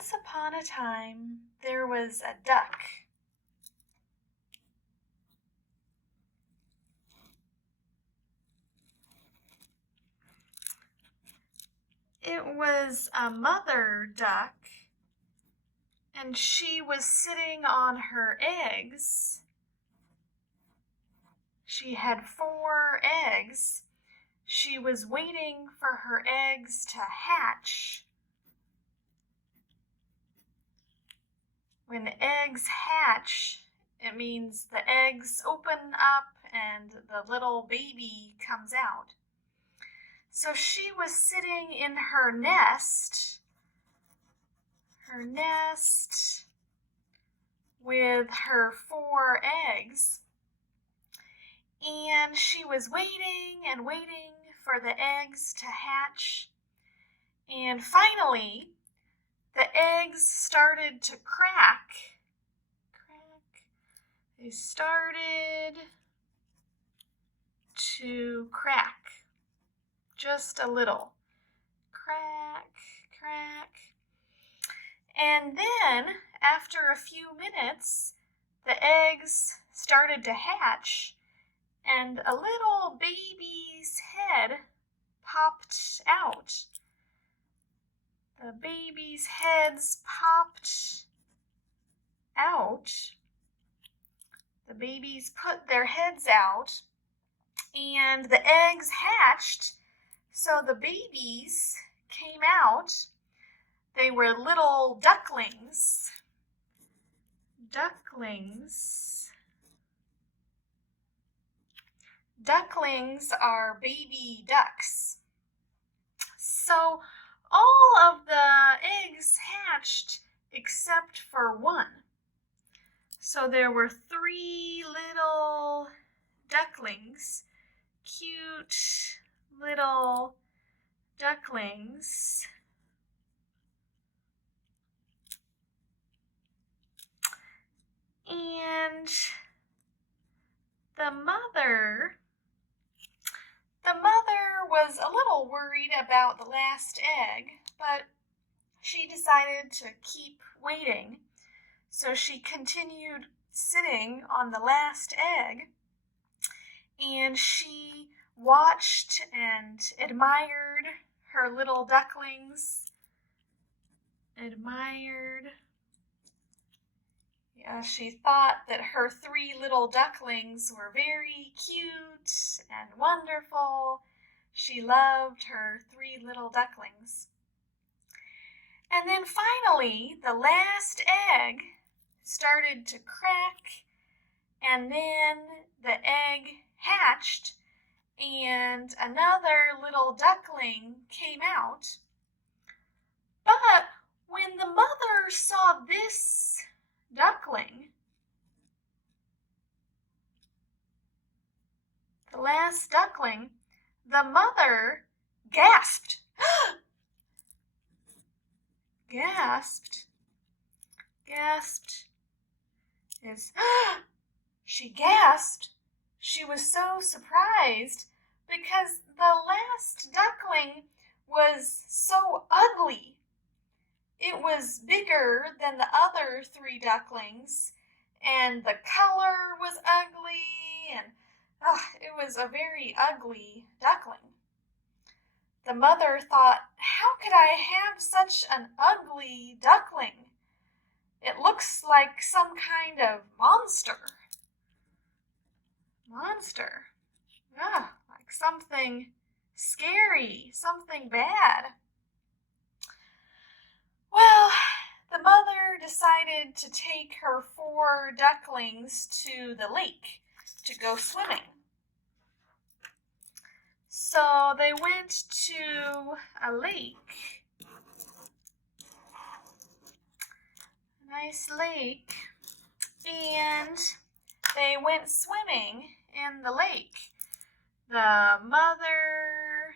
Once upon a time, there was a duck. It was a mother duck, and she was sitting on her eggs. She had 4 eggs. She was waiting for her eggs to hatch. When eggs hatch, it means the eggs open up and the little baby comes out. So she was sitting in her nest with her 4 eggs, and she was waiting and waiting for the eggs to hatch, and finally the eggs started to crack. They started to crack. Just a little. Crack, crack. And then, after a few minutes, the eggs started to hatch, and a little baby's head popped out. The baby's heads popped out. The babies put their heads out, and the eggs hatched. So the babies came out. They were little ducklings. Ducklings are baby ducks. So all of the eggs hatched except for 1. So there were 3 little ducklings, cute little ducklings. And the mother was a little worried about the last egg, but she decided to keep waiting. So she continued sitting on the last egg, and she watched and admired her little ducklings. She thought that her 3 little ducklings were very cute and wonderful. She loved her 3 little ducklings. And then finally, the last egg started to crack, and then the egg hatched, and another little duckling came out. But when the mother saw this duckling, the last duckling, the mother gasped. She gasped. She was so surprised because the last duckling was so ugly. It was bigger than the other 3 ducklings, and the color was ugly, and it was a very ugly duckling. The mother thought, how could I have such an ugly duckling? It looks like some kind of monster. Like something scary, something bad. Well, the mother decided to take her 4 ducklings to the lake to go swimming. So they went to a lake, a nice lake, and they went swimming in the lake. The mother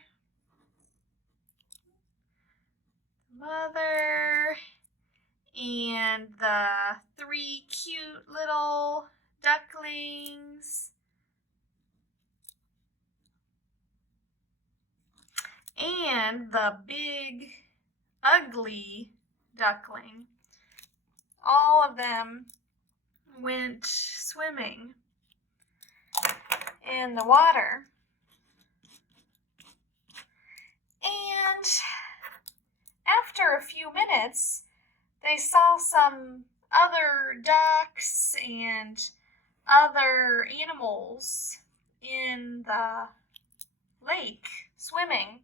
and the 3 cute little ducklings and the big ugly duckling. All of them went swimming in the water. And after a few minutes, they saw some other ducks and other animals in the lake swimming.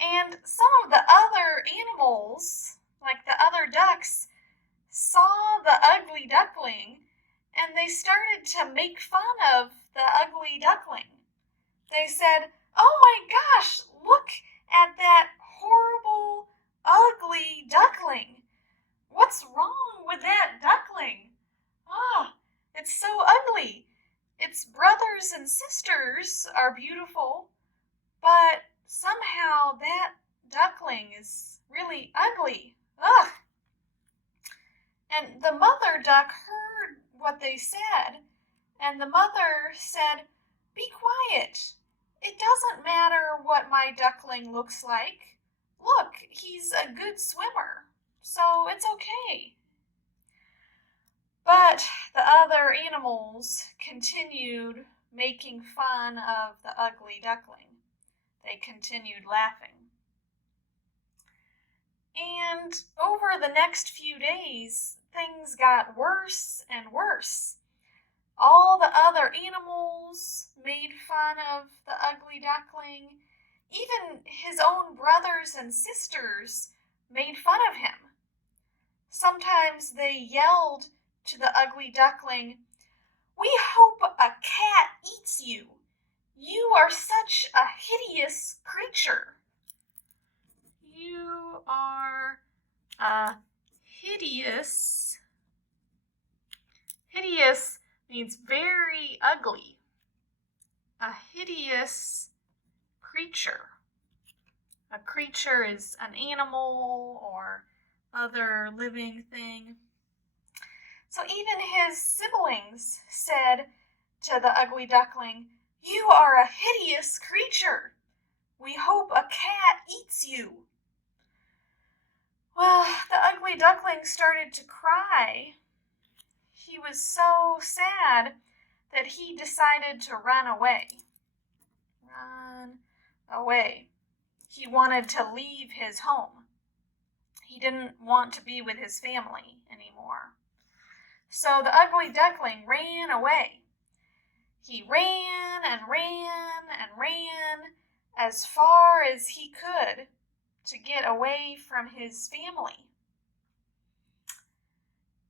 And some of the other animals, like the other ducks, saw the ugly duckling, and they started to make fun of the ugly duckling. They said, "Oh my gosh, look at that horrible, ugly duckling. What's wrong with that duckling? Ah, it's so ugly. Its brothers and sisters are beautiful, but somehow that duckling is really ugly. Ugh." And the mother duck heard what they said, and the mother said, "Be quiet. It doesn't matter what my duckling looks like. Look, he's a good swimmer, so it's okay." But the other animals continued making fun of the ugly duckling. They continued laughing. And over the next few days, things got worse and worse. All the other animals made fun of the ugly duckling. Even his own brothers and sisters made fun of him. Sometimes they yelled to the ugly duckling, "We hope a cat eats you. You are such a hideous creature." You are a hideous. Hideous means very ugly. A hideous creature. A creature is an animal or other living thing. So even his siblings said to the ugly duckling, "You are a hideous creature. We hope a cat eats you." Well, the ugly duckling started to cry. He was so sad that he decided to run away. Run away. He wanted to leave his home. He didn't want to be with his family anymore. So the ugly duckling ran away. He ran and ran and ran as far as he could to get away from his family.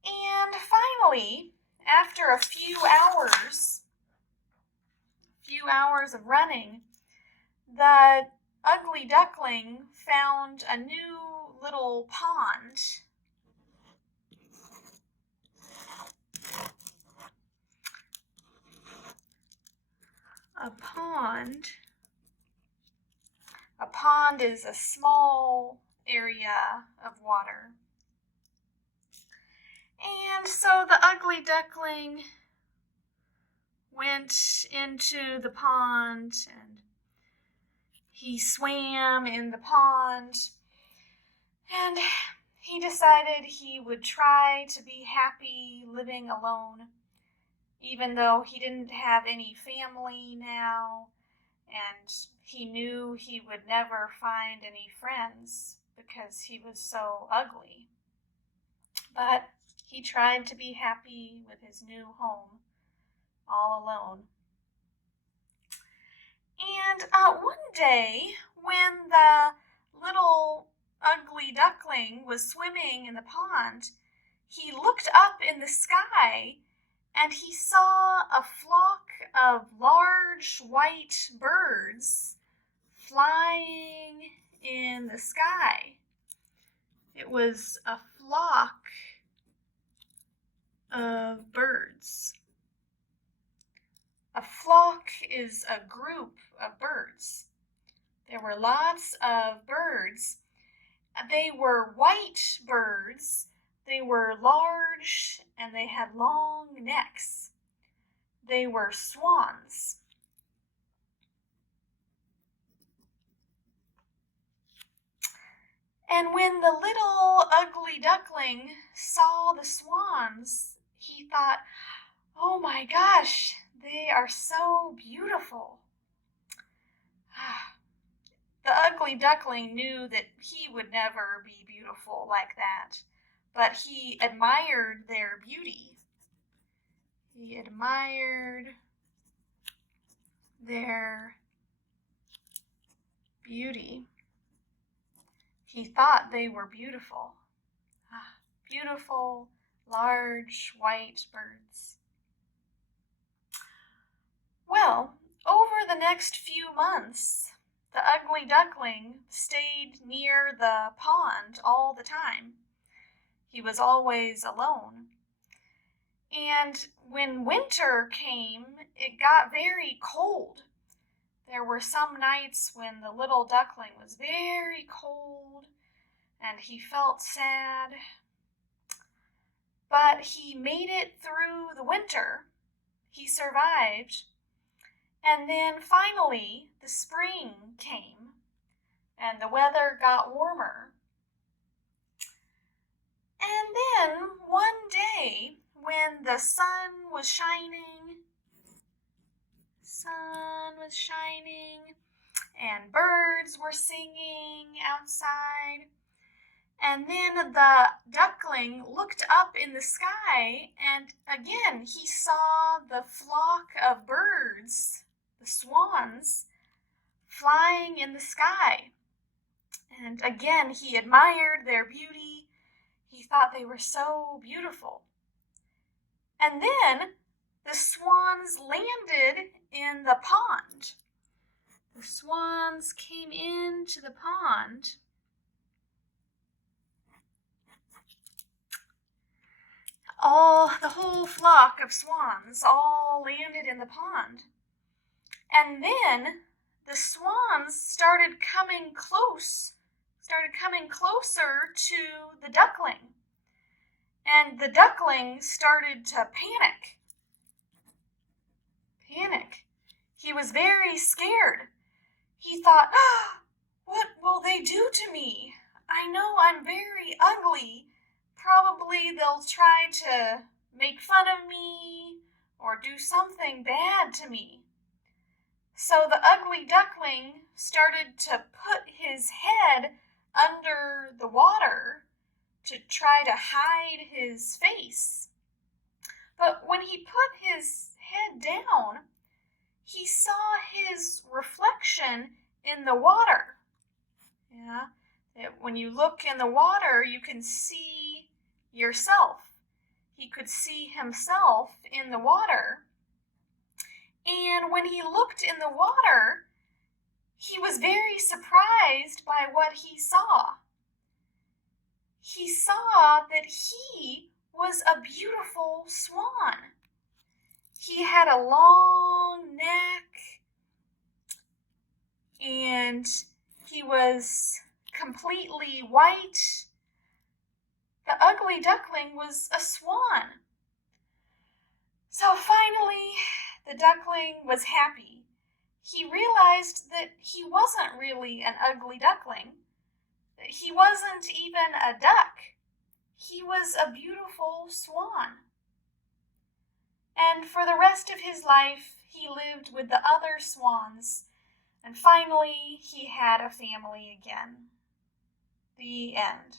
And finally, after a few hours of running, the ugly duckling found a new little pond. A pond is a small area of water. And so the ugly duckling went into the pond and he swam in the pond, and he decided he would try to be happy living alone, even though he didn't have any family now, and he knew he would never find any friends because he was so ugly. But he tried to be happy with his new home, all alone. And one day, when the little ugly duckling was swimming in the pond, he looked up in the sky and he saw a flock of large white birds flying in the sky. It was a flock of birds. A flock is a group of birds. There were lots of birds. They were white birds. They were large and they had long necks. They were swans. And when the little ugly duckling saw the swans, he thought, "Oh my gosh, they are so beautiful." The ugly duckling knew that he would never be beautiful like that, but he admired their beauty. He admired their beauty. He thought they were beautiful. Beautiful, large, white birds. Well, over the next few months, the ugly duckling stayed near the pond all the time. He was always alone. And when winter came, it got very cold. There were some nights when the little duckling was very cold and he felt sad. But he made it through the winter. He survived. And then finally, the spring came and the weather got warmer. And then one day, when the sun was shining and birds were singing outside, and then the duckling looked up in the sky, and again he saw the flock of birds, the swans, flying in the sky. And again he admired their beauty. He thought they were so beautiful. And then the swans landed in the pond. The swans came into the pond. The whole flock of swans all landed in the pond. And then the swans started coming closer to the duckling. And the duckling started to panic. He was very scared. He thought, what will they do to me? I know I'm very ugly. Probably they'll try to make fun of me or do something bad to me. So the ugly duckling started to put his head under the water to try to hide his face. But when he put his head down, he saw his reflection in the water. When you look in the water, you can see yourself. He could see himself in the water. And when he looked in the water, he was very surprised by what he saw. He saw that he was a beautiful swan. He had a long neck, and he was completely white. The ugly duckling was a swan. So finally, the duckling was happy. He realized that he wasn't really an ugly duckling. He wasn't even a duck. He was a beautiful swan. And for the rest of his life, he lived with the other swans. And finally, he had a family again. The end.